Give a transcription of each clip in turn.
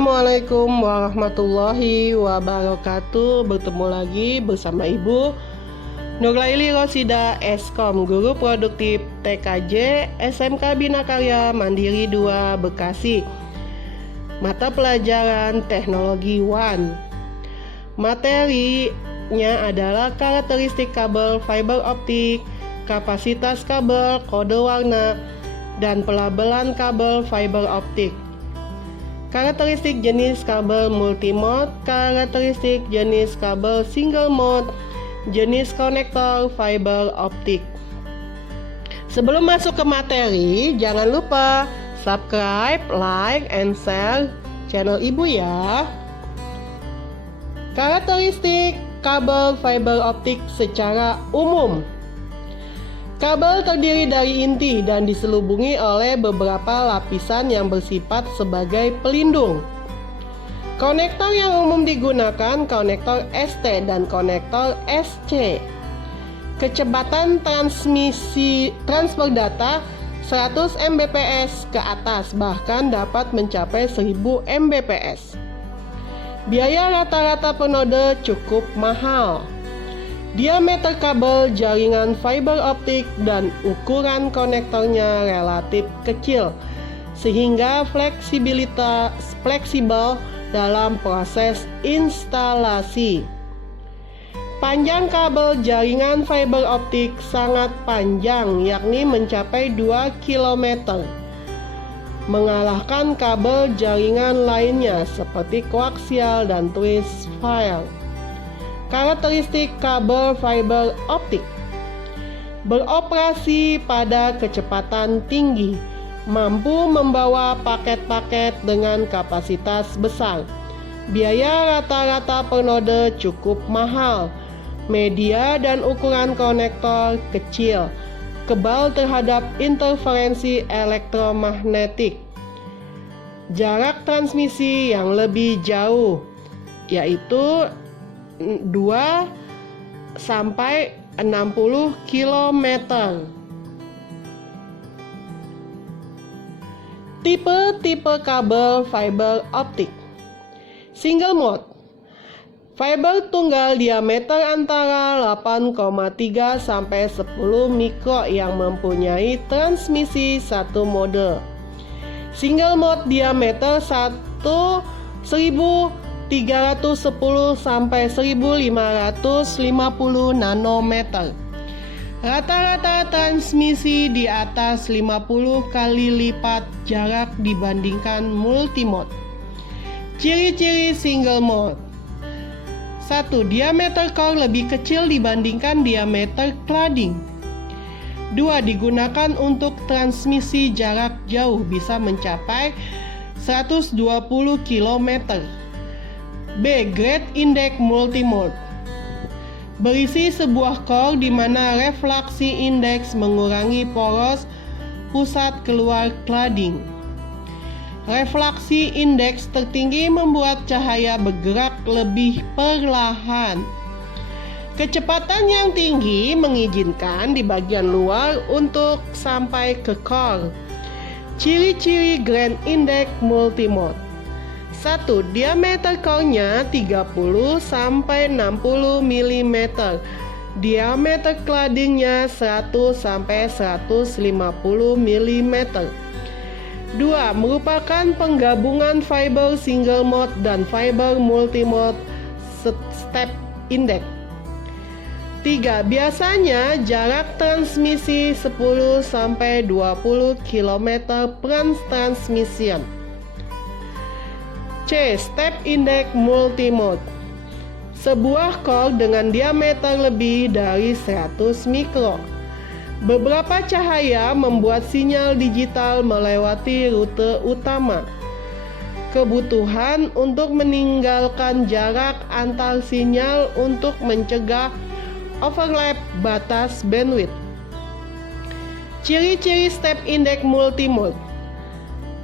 Assalamualaikum warahmatullahi wabarakatuh. Bertemu lagi bersama Ibu Nurlaili Rosida Eskom, Guru Produktif TKJ SMK Bina Karya Mandiri 2 Bekasi. Mata pelajaran Teknologi 1. Materinya adalah karakteristik kabel fiber optik, kapasitas kabel, kode warna, dan pelabelan kabel fiber optik. Karakteristik jenis kabel multimode, karakteristik jenis kabel single mode, jenis konektor fiber optik. Sebelum masuk ke materi, jangan lupa subscribe, like, and share channel Ibu ya. Karakteristik kabel fiber optik secara umum. Kabel terdiri dari inti dan diselubungi oleh beberapa lapisan yang bersifat sebagai pelindung. Konektor yang umum digunakan konektor ST dan konektor SC. Kecepatan transfer data 100 Mbps ke atas, bahkan dapat mencapai 1000 Mbps. Biaya rata-rata per node cukup mahal. Diameter kabel jaringan fiber optik dan ukuran konektornya relatif kecil, sehingga fleksibel dalam proses instalasi. Panjang kabel jaringan fiber optik sangat panjang, yakni mencapai 2 km, mengalahkan kabel jaringan lainnya seperti koaksial dan twist file. Karakteristik kabel fiber optik: beroperasi pada kecepatan tinggi, mampu membawa paket-paket dengan kapasitas besar. Biaya rata-rata per node cukup mahal. Media dan ukuran konektor kecil, kebal terhadap interferensi elektromagnetik. Jarak transmisi yang lebih jauh, yaitu 2 sampai 60 km. Tipe-tipe kabel fiber optik. Single mode. Fiber tunggal diameter antara 8,3 sampai 10 mikro yang mempunyai transmisi satu mode. Single mode diameter 1310 sampai 1550 nanometer. Rata-rata transmisi di atas 50 kali lipat jarak dibandingkan multimode. Ciri-ciri single mode: 1. Diameter core lebih kecil dibandingkan diameter cladding. 2. Digunakan untuk transmisi jarak jauh, bisa mencapai 120 km. B. Great Index Multimode. Berisi sebuah core di mana refraksi indeks mengurangi poros pusat keluar cladding. Refraksi indeks tertinggi membuat cahaya bergerak lebih perlahan. Kecepatan yang tinggi mengizinkan di bagian luar untuk sampai ke core. Ciri-ciri Great Index Multimode: 1. Diameter core-nya 30 sampai 60 mm. Diameter cladding-nya 100 sampai 150 mm. 2. Merupakan penggabungan fiber single mode dan fiber multimode step index. 3. Biasanya jarak transmisi 10 sampai 20 km per transmission. C. Step Index Multimode. Sebuah core dengan diameter lebih dari 100 mikro. Beberapa cahaya membuat sinyal digital melewati rute utama. Kebutuhan untuk meninggalkan jarak antar sinyal untuk mencegah overlap batas bandwidth. Ciri-ciri Step Index Multimode: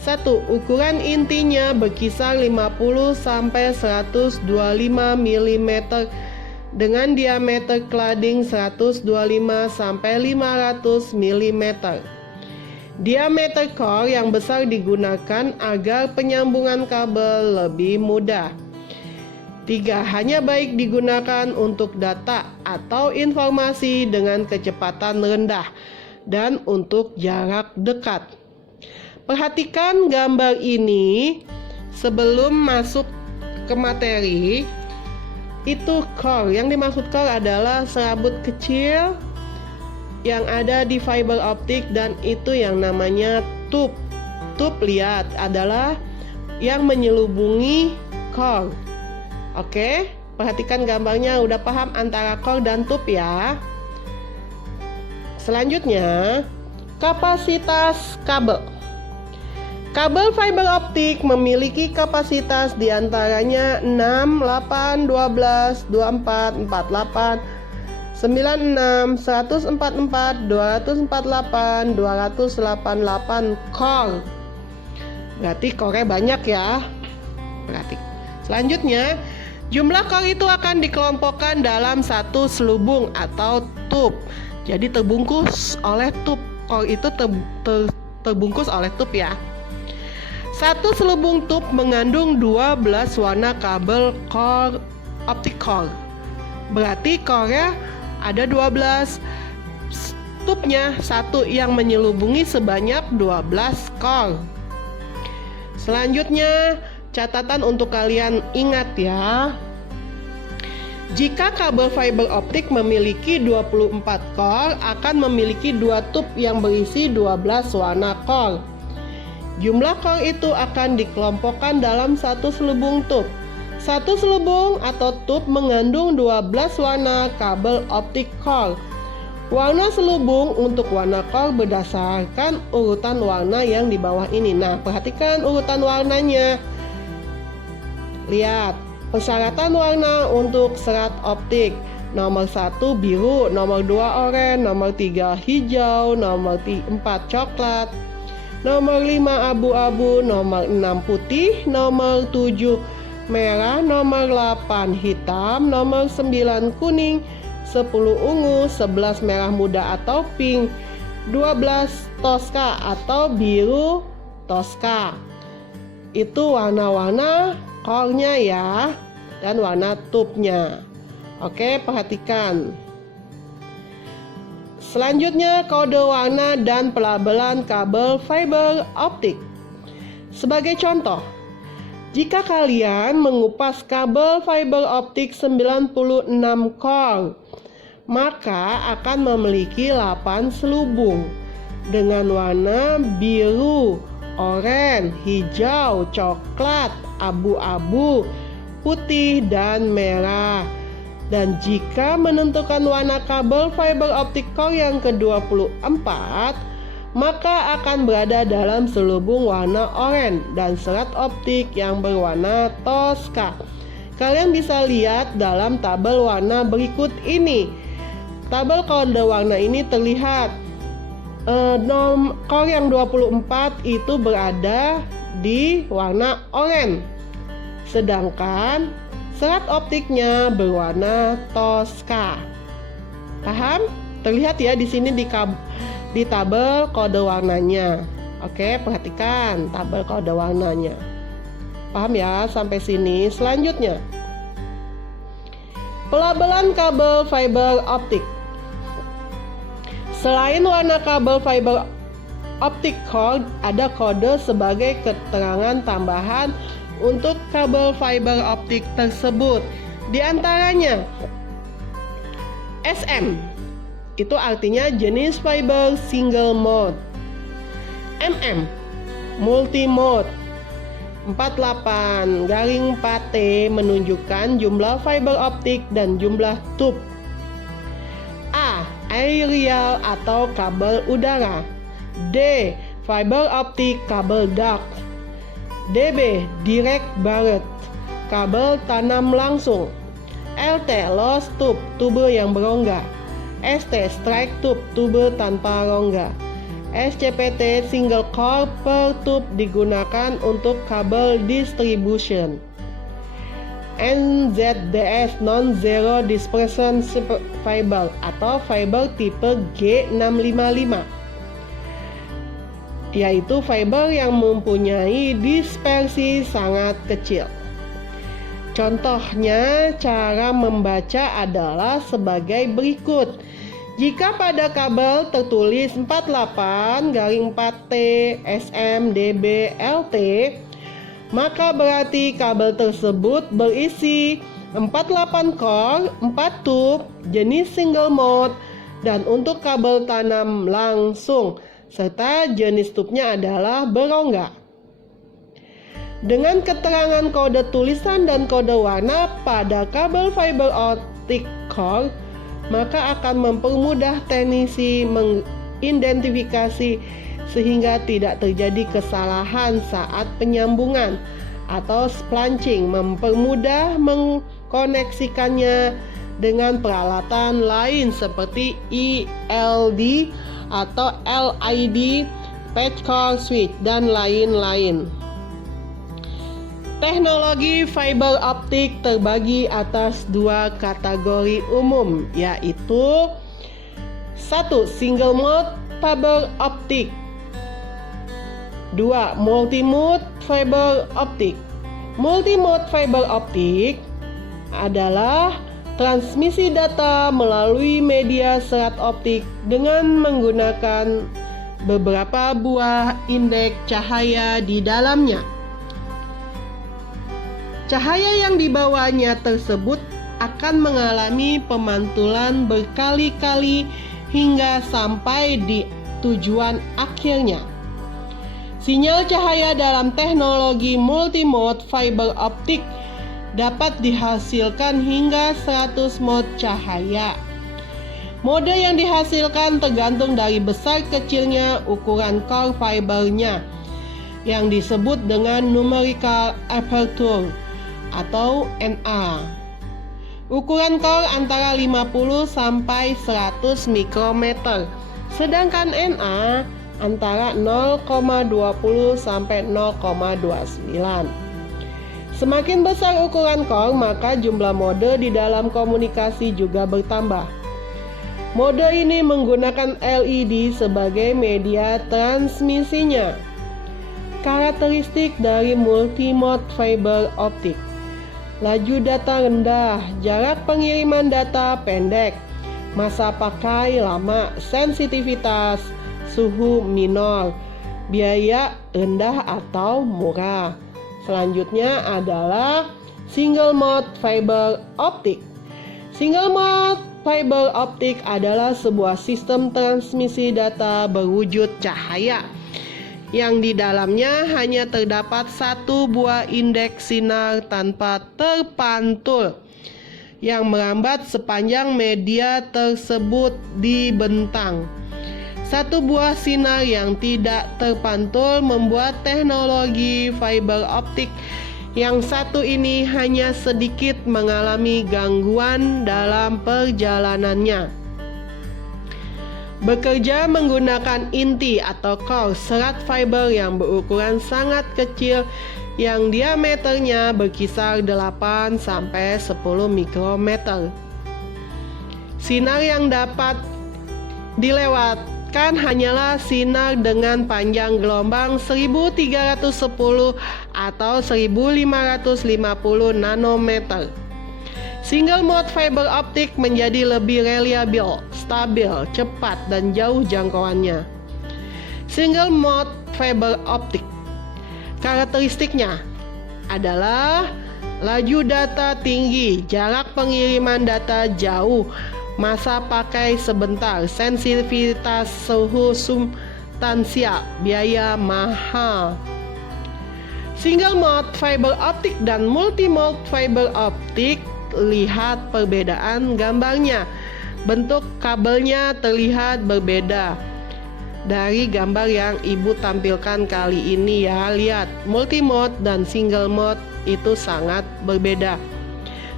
1. Ukuran intinya berkisar 50 sampai 125 mm dengan diameter cladding 125 sampai 500 mm. Diameter core yang besar digunakan agar penyambungan kabel lebih mudah. 3. Hanya baik digunakan untuk data atau informasi dengan kecepatan rendah dan untuk jarak dekat. Perhatikan gambar ini sebelum masuk ke materi. Itu core, yang dimaksud core adalah serabut kecil yang ada di fiber optik, dan itu yang namanya tube. Tube, lihat, adalah yang menyelubungi core. Oke, perhatikan gambarnya, udah paham antara core dan tube ya. Selanjutnya, kapasitas kabel. Kabel fiber optik memiliki kapasitas diantaranya 6, 8, 12, 24, 48, 96, 144, 248, 288 core. Berarti core banyak ya. Berarti. Selanjutnya, jumlah core itu akan dikelompokkan dalam satu selubung atau tube. Jadi terbungkus oleh tube. Core itu terbungkus oleh tube ya. Satu selubung tube mengandung 12 warna kabel core, optic core. Berarti core-nya ada 12, tube-nya satu yang menyelubungi sebanyak 12 core. Selanjutnya, catatan untuk kalian ingat ya. Jika kabel fiber optik memiliki 24 core, akan memiliki 2 tube yang berisi 12 warna core. Jumlah core itu akan dikelompokkan dalam satu selubung tube. Satu selubung atau tube mengandung 12 warna kabel optik core. Warna selubung untuk warna core berdasarkan urutan warna yang di bawah ini. Nah, perhatikan urutan warnanya. Lihat, persyaratan warna untuk serat optik. Nomor 1 biru, nomor 2 oranye, nomor 3 hijau, nomor 4 coklat, nomor 5 abu-abu, nomor 6 putih, nomor 7 merah, nomor 8 hitam, nomor 9 kuning, 10 ungu, 11 merah muda atau pink, 12 toska atau biru toska. Itu warna-warna core-nya ya, dan warna tube-nya. Oke, perhatikan. Selanjutnya, kode warna dan pelabelan kabel fiber optik. Sebagai contoh, jika kalian mengupas kabel fiber optik 96 core, maka akan memiliki 8 selubung dengan warna biru, oranye, hijau, coklat, abu-abu, putih, dan merah. Dan jika menentukan warna kabel fiber optik core yang ke-24, maka akan berada dalam selubung warna oranye dan serat optik yang berwarna toska. Kalian bisa lihat dalam tabel warna berikut ini. Tabel kode warna ini terlihat core yang 24 itu berada di warna oranye, sedangkan serat optiknya berwarna toska. Paham? Terlihat ya di sini di tabel kode warnanya. Oke, perhatikan tabel kode warnanya. Paham ya sampai sini? Selanjutnya, pelabelan kabel fiber optik. Selain warna kabel fiber optik core, ada kode sebagai keterangan tambahan untuk kabel fiber optik tersebut. Di antaranya SM, itu artinya jenis fiber single mode. MM, multi mode. 48-4T menunjukkan jumlah fiber optik dan jumlah tube. A, aerial atau kabel udara. D, fiber optik kabel duct. DB, direct barrett, kabel tanam langsung. LT, lost tube, tube yang berongga. ST, strike tube, tube tanpa rongga. SCPT, single core per tube, digunakan untuk kabel distribution. NZDS, non-zero dispersion fiber atau fiber tipe G655. yaitu fiber yang mempunyai dispersi sangat kecil. Contohnya, cara membaca adalah sebagai berikut. Jika pada kabel tertulis 48-4T SMDB LT, maka berarti kabel tersebut berisi 48 core, 4 tube, jenis single mode, dan untuk kabel tanam langsung, serta jenis tubnya adalah berongga. Dengan keterangan kode tulisan dan kode warna pada kabel fiber optic core, maka akan mempermudah teknisi mengidentifikasi sehingga tidak terjadi kesalahan saat penyambungan atau splanching, mempermudah mengkoneksikannya dengan peralatan lain seperti ELD atau LED, patch core switch, dan lain-lain. Teknologi fiber optik terbagi atas dua kategori umum, yaitu 1. Single mode fiber optik, 2. Multi-mode fiber optik. Multi-mode fiber optik adalah transmisi data melalui media serat optik dengan menggunakan beberapa buah indeks cahaya di dalamnya. Cahaya yang dibawanya tersebut akan mengalami pemantulan berkali-kali hingga sampai di tujuan akhirnya. Sinyal cahaya dalam teknologi multimode fiber optik dapat dihasilkan hingga 100 mode cahaya. Mode yang dihasilkan tergantung dari besar kecilnya ukuran core fibernya yang disebut dengan numerical aperture atau NA. Ukuran core antara 50 sampai 100 mikrometer, sedangkan NA antara 0,20 sampai 0,29. Semakin besar ukuran core, maka jumlah mode di dalam komunikasi juga bertambah. Mode ini menggunakan LED sebagai media transmisinya. Karakteristik dari multimode fiber optik: laju data rendah, jarak pengiriman data pendek, masa pakai lama, sensitivitas, suhu minor, biaya rendah atau murah. Selanjutnya adalah single mode fiber optik. Single mode fiber optik adalah sebuah sistem transmisi data berwujud cahaya yang di dalamnya hanya terdapat satu buah indeks sinar tanpa terpantul yang merambat sepanjang media tersebut dibentang. Satu buah sinar yang tidak terpantul membuat teknologi fiber optik yang satu ini hanya sedikit mengalami gangguan dalam perjalanannya. Bekerja menggunakan inti atau core serat fiber yang berukuran sangat kecil yang diameternya berkisar 8 sampai 10 mikrometer. Sinar yang dapat dilewatkan hanyalah sinar dengan panjang gelombang 1310 atau 1550 nanometer. Single mode fiber optik menjadi lebih reliable, stabil, cepat, dan jauh jangkauannya. Single mode fiber optik karakteristiknya adalah laju data tinggi, jarak pengiriman data jauh, masa pakai sebentar, sensitivitas suhu substansial, biaya mahal. Single mode fiber optik dan multi-mode fiber optik, lihat perbedaan gambarnya. Bentuk kabelnya terlihat berbeda dari gambar yang ibu tampilkan kali ini ya. Lihat, multi-mode dan single mode itu sangat berbeda.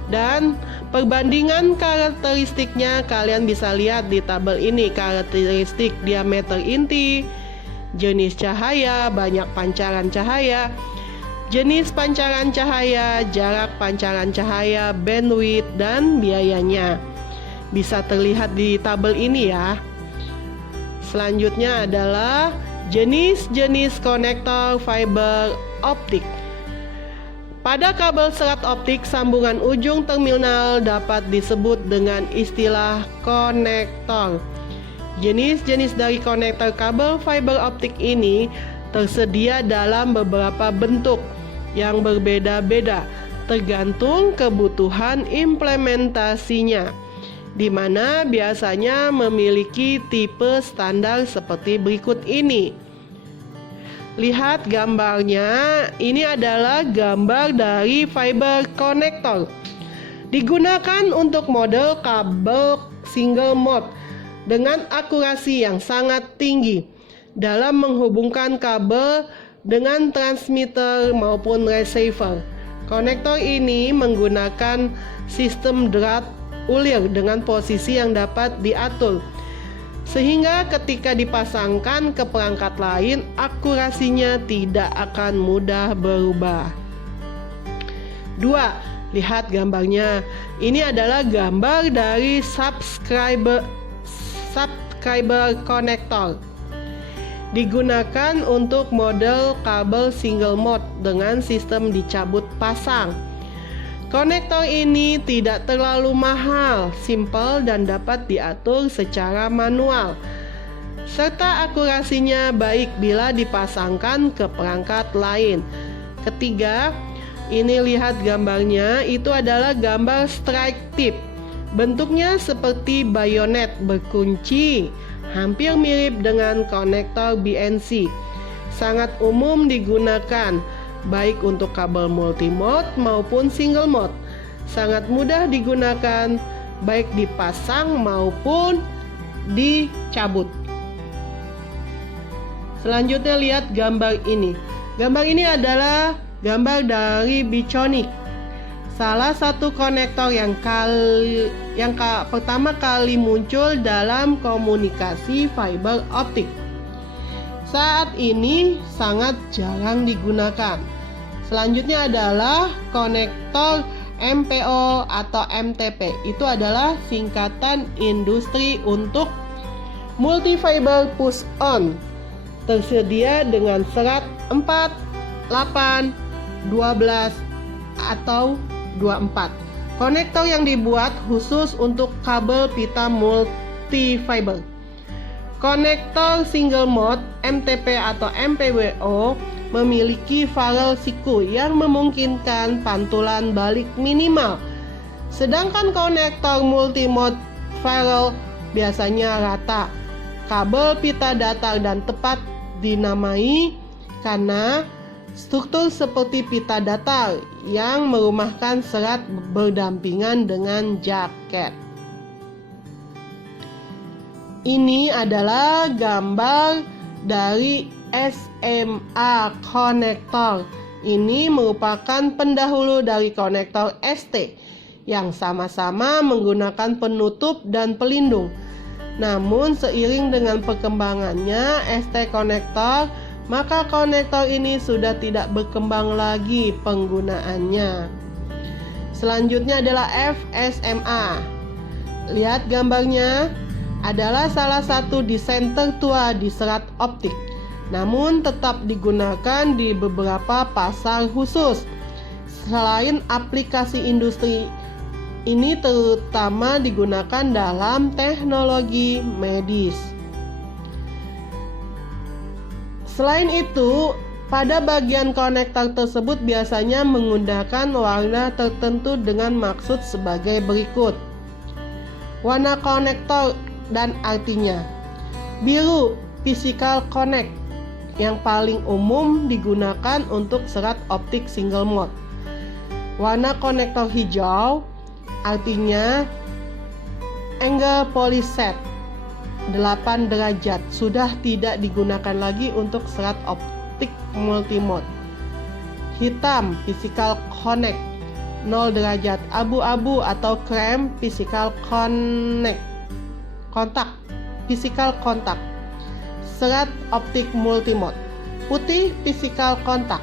Dan perbandingan karakteristiknya kalian bisa lihat di tabel ini. Karakteristik diameter inti, jenis cahaya, banyak pancaran cahaya, jenis pancaran cahaya, jarak pancaran cahaya, bandwidth, dan biayanya. Bisa terlihat di tabel ini ya. Selanjutnya adalah Jenis-jenis konektor fiber optik. Pada kabel serat optik, sambungan ujung terminal dapat disebut dengan istilah konektor. Jenis-jenis dari konektor kabel fiber optik ini tersedia dalam beberapa bentuk yang berbeda-beda tergantung kebutuhan implementasinya, di mana biasanya memiliki tipe standar seperti berikut ini. Lihat gambarnya, ini adalah gambar dari fiber connector. Digunakan untuk model kabel single mode dengan akurasi yang sangat tinggi dalam menghubungkan kabel dengan transmitter maupun receiver. Konektor ini menggunakan sistem drat ulir dengan posisi yang dapat diatur, sehingga ketika dipasangkan ke perangkat lain, akurasinya tidak akan mudah berubah. 2. Lihat gambarnya. Ini adalah gambar dari subscriber connector. Digunakan untuk model kabel single mode dengan sistem dicabut pasang. Konektor ini tidak terlalu mahal, simpel dan dapat diatur secara manual, serta akurasinya baik bila dipasangkan ke perangkat lain. Ketiga, ini lihat gambarnya, itu adalah gambar strike tip. Bentuknya seperti bayonet berkunci, hampir mirip dengan konektor BNC. Sangat umum digunakan baik untuk kabel multimode maupun single mode. Sangat mudah digunakan baik dipasang maupun dicabut. Selanjutnya lihat gambar ini. Gambar ini adalah gambar dari Biconic, salah satu konektor yang pertama kali muncul dalam komunikasi fiber optik. Saat ini sangat jarang digunakan. Selanjutnya adalah konektor MPO atau MTP. Itu adalah singkatan industri untuk multi fiber push on. Tersedia dengan serat 4, 8, 12 atau 24. Konektor yang dibuat khusus untuk kabel pita multi fiber. Konektor single mode MTP atau MPWO memiliki farel siku yang memungkinkan pantulan balik minimal. Sedangkan konektor multimode farel biasanya rata. Kabel pita datar dan tepat dinamai karena struktur seperti pita datar yang merumahkan serat berdampingan dengan jaket. Ini adalah gambar dari SMA konektor. Ini merupakan pendahulu dari konektor ST yang sama-sama menggunakan penutup dan pelindung. Namun seiring dengan perkembangannya ST konektor, maka konektor ini sudah tidak berkembang lagi penggunaannya. Selanjutnya adalah FSMA. Lihat gambarnya, adalah salah satu desain tertua di serat optik, namun tetap digunakan di beberapa pasar khusus. Selain aplikasi industri, ini terutama digunakan dalam teknologi medis. Selain itu, pada bagian konektor tersebut biasanya menggunakan warna tertentu dengan maksud sebagai berikut. Warna konektor dan artinya: biru, physical connect, yang paling umum digunakan untuk serat optik single mode. Warna konektor hijau, artinya angle polyset 8 derajat, sudah tidak digunakan lagi untuk serat optik multimode. Hitam, physical connect 0 derajat. Abu-abu atau krem, physical kontak, physical kontak, serat optik multimode. Putih, physical kontak.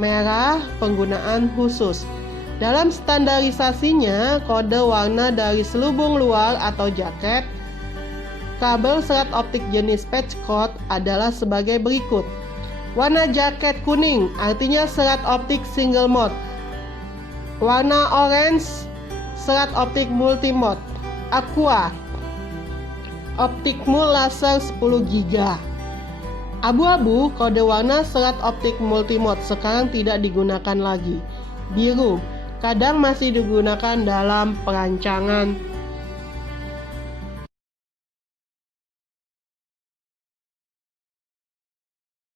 Merah, penggunaan khusus. Dalam standarisasinya, kode warna dari selubung luar atau jaket Kabel serat optik jenis patch cord adalah sebagai berikut. Warna jaket kuning artinya serat optik single mode. Warna orange serat optik multimode. Aqua optik mul laser 10 GB. Abu-abu kode warna serat optik multimode sekarang tidak digunakan lagi. Biru kadang masih digunakan dalam perancangan